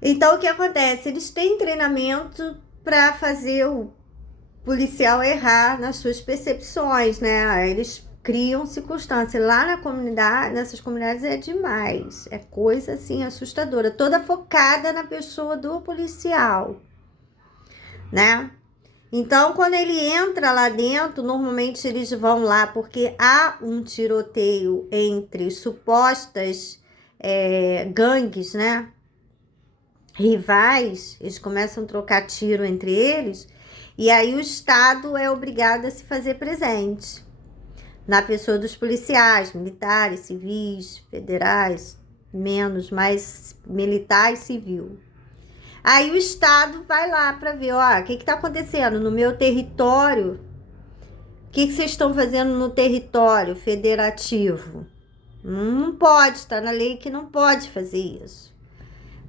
Então, o que acontece? Eles têm treinamento para fazer o policial errar nas suas percepções, né? Eles criam circunstâncias. Lá na comunidade, nessas comunidades é demais. É coisa assim assustadora. Toda focada na pessoa do policial, né? Então, quando ele entra lá dentro, normalmente eles vão lá porque há um tiroteio entre supostas gangues, né? Rivais, eles começam a trocar tiro entre eles, e aí o Estado é obrigado a se fazer presente na pessoa dos policiais, militares, civis, federais, menos, mais militar e civil. Aí o Estado vai lá para ver, ó, o que está acontecendo no meu território? O que vocês estão fazendo no território federativo? Não pode, está na lei que não pode fazer isso,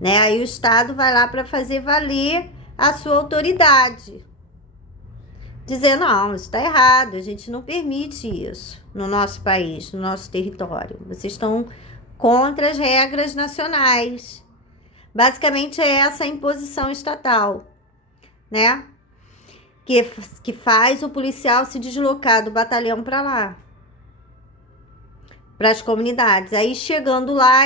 né? Aí o Estado vai lá para fazer valer a sua autoridade, dizer, não, isso está errado, a gente não permite isso no nosso país, no nosso território. Vocês estão contra as regras nacionais. Basicamente é essa a imposição estatal, né? Que faz o policial se deslocar do batalhão para lá, para as comunidades. Aí chegando lá,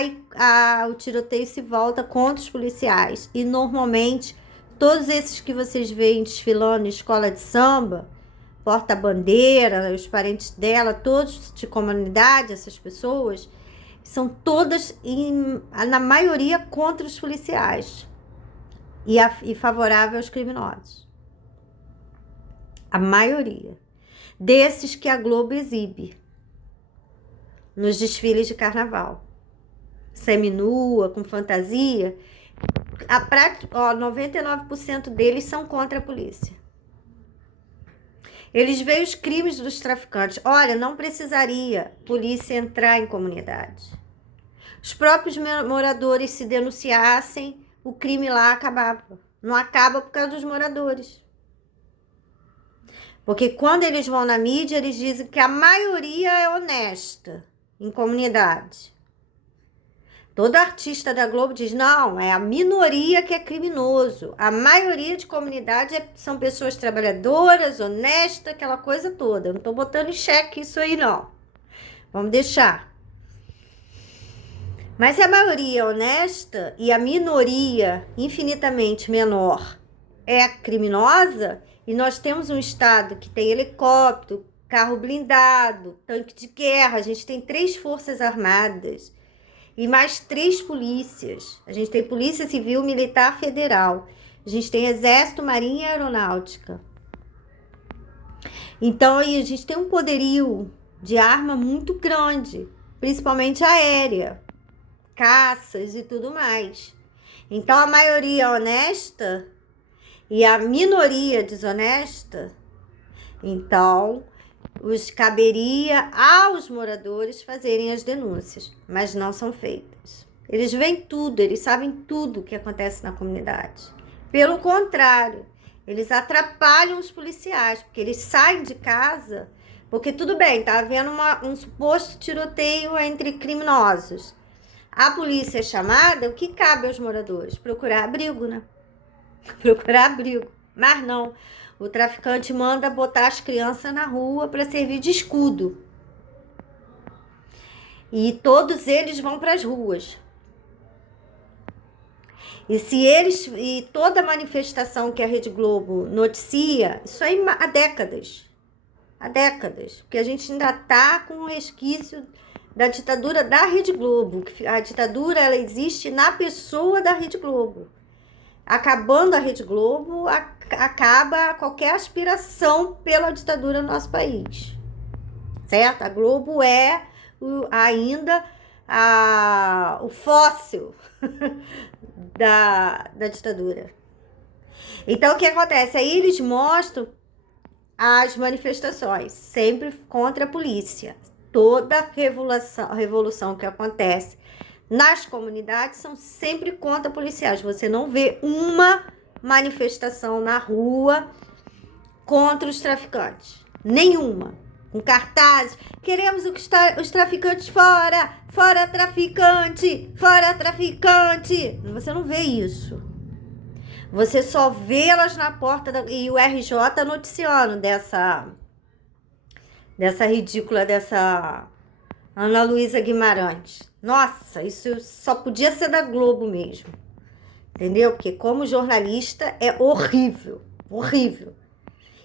o tiroteio se volta contra os policiais. E normalmente, todos esses que vocês veem desfilando em escola de samba, porta-bandeira, os parentes dela, todos de comunidade, essas pessoas, são todas, na maioria, contra os policiais e favorável aos criminosos. A maioria desses que a Globo exibe nos desfiles de carnaval, seminua, com fantasia, 99% deles são contra a polícia. Eles veem os crimes dos traficantes. Olha, não precisaria polícia entrar em comunidade. Os próprios moradores, se denunciassem, o crime lá acabava. Não acaba por causa dos moradores. Porque quando eles vão na mídia, eles dizem que a maioria é honesta em comunidade. Todo artista da Globo diz, não, é a minoria que é criminoso. A maioria de comunidade são pessoas trabalhadoras, honestas, aquela coisa toda. Eu não tô botando em xeque isso aí, não. Vamos deixar. Mas se a maioria é honesta e a minoria infinitamente menor é criminosa, e nós temos um estado que tem helicóptero, carro blindado, tanque de guerra, a gente tem 3 forças armadas e mais 3 polícias. A gente tem polícia civil, militar, federal. A gente tem exército, marinha e aeronáutica. Então aí a gente tem um poderio de arma muito grande, principalmente aérea, caças e tudo mais. Então a maioria honesta e a minoria desonesta, então caberia aos moradores fazerem as denúncias, mas não são feitas. Eles veem tudo, eles sabem tudo o que acontece na comunidade. Pelo contrário, eles atrapalham os policiais, porque eles saem de casa, porque tudo bem, tá havendo um suposto tiroteio entre criminosos. A polícia é chamada, o que cabe aos moradores? Procurar abrigo, né? Procurar abrigo. Mas não, o traficante manda botar as crianças na rua para servir de escudo. E todos eles vão para as ruas. E toda manifestação que a Rede Globo noticia, isso aí há décadas. Há décadas. Porque a gente ainda está com o resquício da ditadura da Rede Globo. A ditadura, ela existe na pessoa da Rede Globo. Acabando a Rede Globo, acaba qualquer aspiração pela ditadura no nosso país. Certo? A Globo é ainda o fóssil da ditadura. Então, o que acontece? Aí eles mostram as manifestações, sempre contra a polícia. Toda revolução que acontece nas comunidades são sempre contra policiais. Você não vê uma manifestação na rua contra os traficantes. Nenhuma. com cartazes. Queremos os traficantes fora! Fora traficante! Fora traficante! Você não vê isso. Você só vê elas na porta e o RJ noticiando dessa ridícula, dessa Ana Luísa Guimarães. Nossa, isso só podia ser da Globo mesmo. Entendeu? Porque como jornalista é horrível, horrível.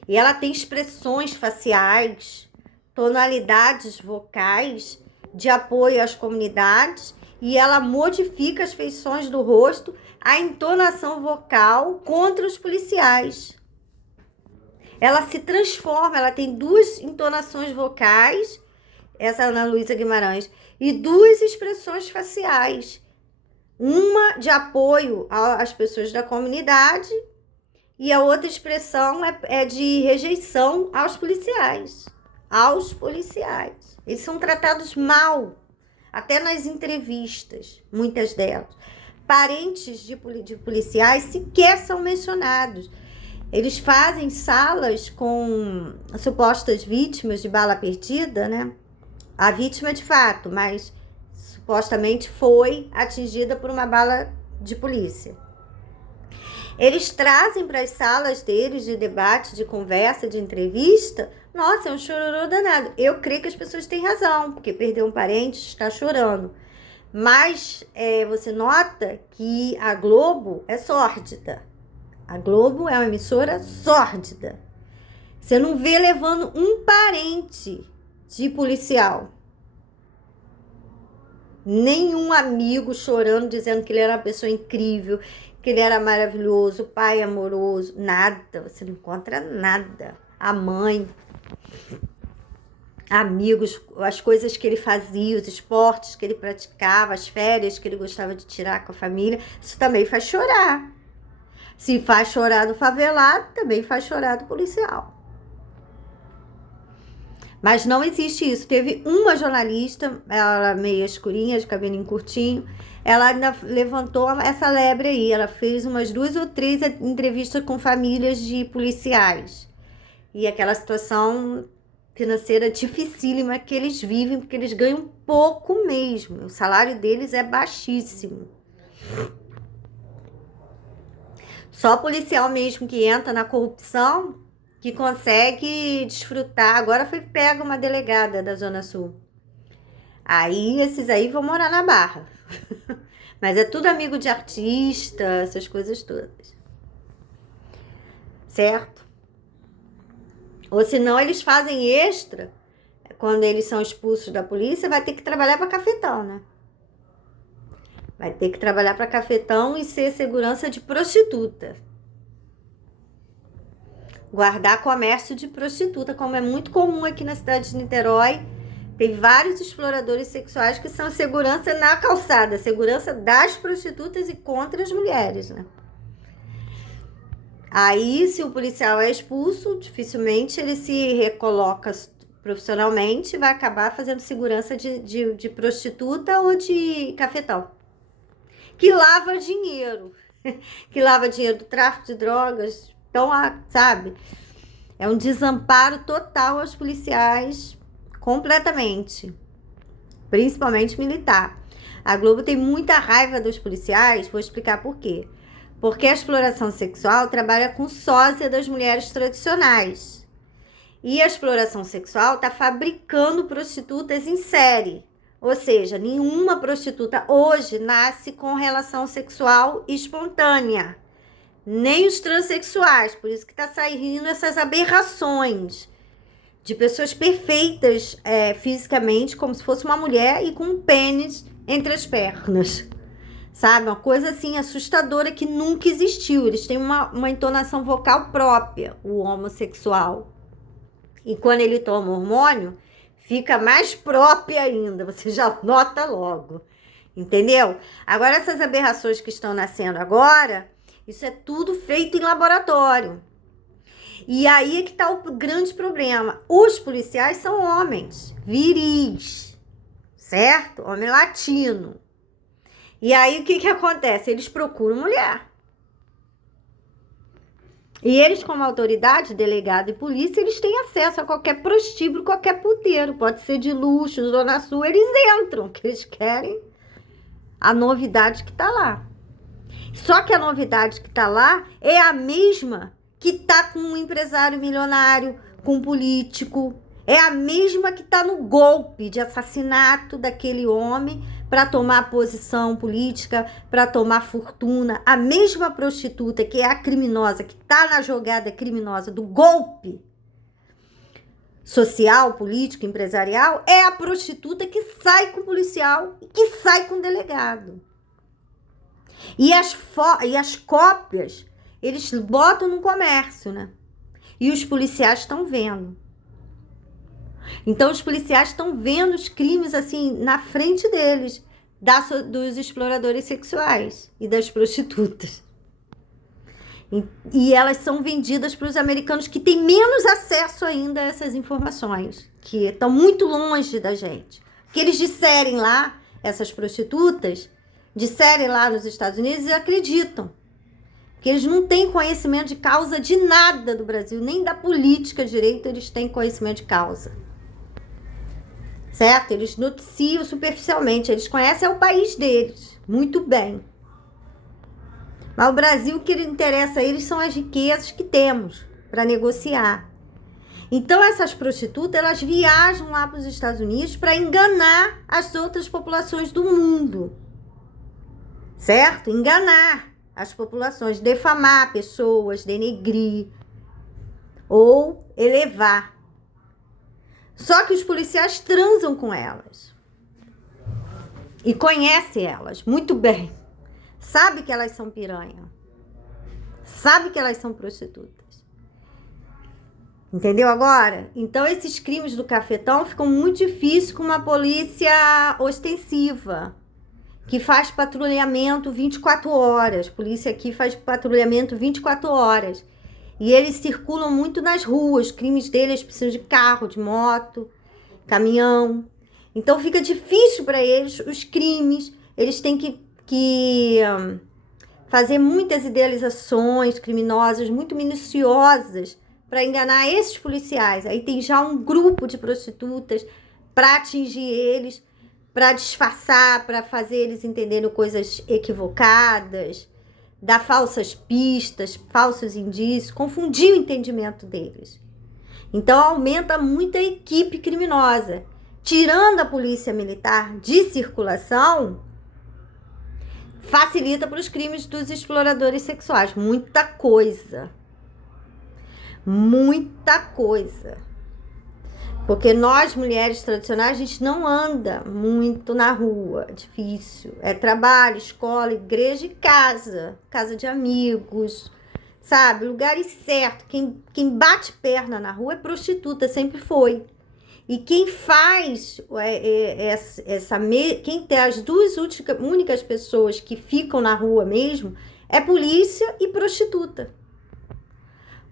E ela tem expressões faciais, tonalidades vocais de apoio às comunidades e ela modifica as feições do rosto, a entonação vocal contra os policiais. Ela se transforma, ela tem duas entonações vocais, essa Ana Luísa Guimarães, e duas expressões faciais. Uma de apoio às pessoas da comunidade e a outra expressão é de rejeição aos policiais. Aos policiais. Eles são tratados mal, até nas entrevistas, muitas delas. Parentes de policiais sequer são mencionados. Eles fazem salas com supostas vítimas de bala perdida, né? A vítima de fato, mas supostamente foi atingida por uma bala de polícia. Eles trazem para as salas deles de debate, de conversa, de entrevista. Nossa, é um chororô danado. Eu creio que as pessoas têm razão, porque perdeu um parente, está chorando. Mas você nota que a Globo é sórdida. A Globo é uma emissora sórdida. Você não vê levando um parente de policial. Nenhum amigo chorando, dizendo que ele era uma pessoa incrível, que ele era maravilhoso, pai amoroso, nada, você não encontra nada. A mãe, amigos, as coisas que ele fazia, os esportes que ele praticava, as férias que ele gostava de tirar com a família, isso também faz chorar. Se faz chorar do favelado, também faz chorar do policial. Mas não existe isso. Teve uma jornalista, ela meio escurinha, de cabelinho curtinho, ela ainda levantou essa lebre aí. Ela fez umas 2 ou 3 entrevistas com famílias de policiais. E aquela situação financeira dificílima que eles vivem, porque eles ganham pouco mesmo. O salário deles é baixíssimo. Só policial mesmo que entra na corrupção, que consegue desfrutar. Agora foi pega uma delegada da Zona Sul. Aí esses aí vão morar na Barra. Mas é tudo amigo de artista, essas coisas todas. Certo? Ou senão eles fazem extra. Quando eles são expulsos da polícia, vai ter que trabalhar para cafetão, né? Vai ter que trabalhar para cafetão e ser segurança de prostituta. Guardar comércio de prostituta, como é muito comum aqui na cidade de Niterói. Tem vários exploradores sexuais que são segurança na calçada, segurança das prostitutas e contra as mulheres, né? Aí, se o policial é expulso, dificilmente ele se recoloca profissionalmente, vai acabar fazendo segurança de prostituta ou de cafetão. Que lava dinheiro, que lava dinheiro do tráfico de drogas. Então, sabe, é um desamparo total aos policiais, completamente, principalmente militar. A Globo tem muita raiva dos policiais, vou explicar por quê. Porque a exploração sexual trabalha com sósia das mulheres tradicionais. E a exploração sexual está fabricando prostitutas em série. Ou seja, nenhuma prostituta hoje nasce com relação sexual espontânea. Nem os transexuais, por isso que está saindo essas aberrações de pessoas perfeitas fisicamente, como se fosse uma mulher e com um pênis entre as pernas, sabe? Uma coisa assim assustadora que nunca existiu. Eles têm uma entonação vocal própria, o homossexual. E quando ele toma hormônio, fica mais própria ainda, você já nota logo, entendeu? Agora essas aberrações que estão nascendo agora, isso é tudo feito em laboratório. E aí é que está o grande problema. Os policiais são homens, viris, certo? Homem latino. E aí o que acontece? Eles procuram mulher. E eles, como autoridade, delegado e polícia, eles têm acesso a qualquer prostíbulo, qualquer puteiro. Pode ser de luxo, Zona Sul, eles entram, que eles querem a novidade que tá lá. Só que a novidade que tá lá é a mesma que tá com um empresário milionário, com um político. É a mesma que tá no golpe de assassinato daquele homem para tomar posição política, para tomar fortuna. A mesma prostituta que é a criminosa, que tá na jogada criminosa do golpe social, político, empresarial, é a prostituta que sai com o policial e que sai com o delegado. E as cópias, eles botam no comércio, né? E os policiais estão vendo. Então, os policiais estão vendo os crimes, assim, na frente deles, dos exploradores sexuais e das prostitutas. E elas são vendidas para os americanos que têm menos acesso ainda a essas informações, que estão muito longe da gente. Que eles disserem lá, essas prostitutas, disserem lá nos Estados Unidos e acreditam. Que eles não têm conhecimento de causa de nada do Brasil, nem da política direito eles têm conhecimento de causa. Certo? Eles noticiam superficialmente, eles conhecem o país deles, muito bem. Mas o Brasil, o que interessa a eles são as riquezas que temos para negociar. Então, essas prostitutas, elas viajam lá para os Estados Unidos para enganar as outras populações do mundo. Certo? Enganar as populações, defamar pessoas, denegrir ou elevar. Só que os policiais transam com elas. E conhecem elas muito bem. Sabe que elas são piranha. Sabe que elas são prostitutas. Entendeu agora? Então, esses crimes do cafetão ficam muito difíceis com uma polícia ostensiva, que faz patrulhamento 24 horas. A polícia aqui faz patrulhamento 24 horas. E eles circulam muito nas ruas. Os crimes deles precisam de carro, de moto, caminhão. Então, fica difícil para eles os crimes. Eles têm que fazer muitas idealizações criminosas, muito minuciosas, para enganar esses policiais. Aí tem já um grupo de prostitutas para atingir eles, para disfarçar, para fazer eles entenderem coisas equivocadas, dar falsas pistas, falsos indícios, confundir o entendimento deles. Então aumenta muito a equipe criminosa. Tirando a polícia militar de circulação, facilita para os crimes dos exploradores sexuais. Muita coisa. Muita coisa. Porque nós, mulheres tradicionais, a gente não anda muito na rua. Difícil. É trabalho, escola, igreja e casa. Casa de amigos. Sabe? Lugares certos. Quem bate perna na rua é prostituta, sempre foi. E quem faz, quem tem as duas únicas pessoas que ficam na rua mesmo, é polícia e prostituta.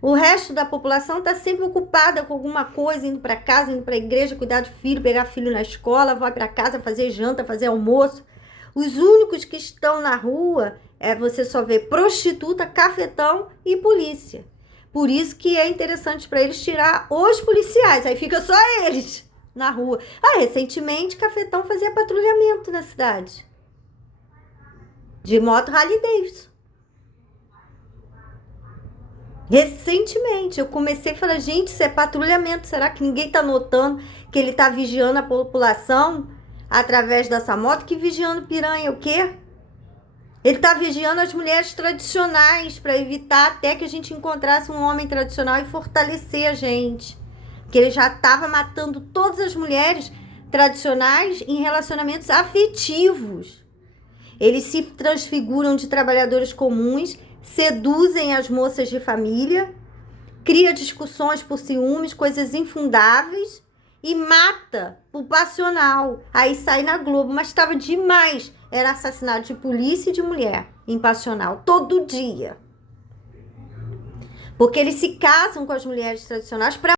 O resto da população está sempre ocupada com alguma coisa, indo para casa, indo para a igreja, cuidar de filho, pegar filho na escola, vai para casa, fazer janta, fazer almoço. Os únicos que estão na rua, você só vê prostituta, cafetão e polícia. Por isso que é interessante para eles tirar os policiais, aí fica só eles na rua. Recentemente, Cafetão fazia patrulhamento na cidade. De moto Harley Davidson. Recentemente, eu comecei a falar, gente, isso é patrulhamento, será que ninguém tá notando que ele tá vigiando a população através dessa moto? Que vigiando piranha, o quê? Ele tá vigiando as mulheres tradicionais para evitar até que a gente encontrasse um homem tradicional e fortalecer a gente. Porque ele já tava matando todas as mulheres tradicionais em relacionamentos afetivos. Eles se transfiguram de trabalhadores comuns, seduzem as moças de família, cria discussões por ciúmes, coisas infundáveis e mata o passional. Aí sai na Globo, mas estava demais. Era assassinato de polícia e de mulher em passional, todo dia. Porque eles se casam com as mulheres tradicionais para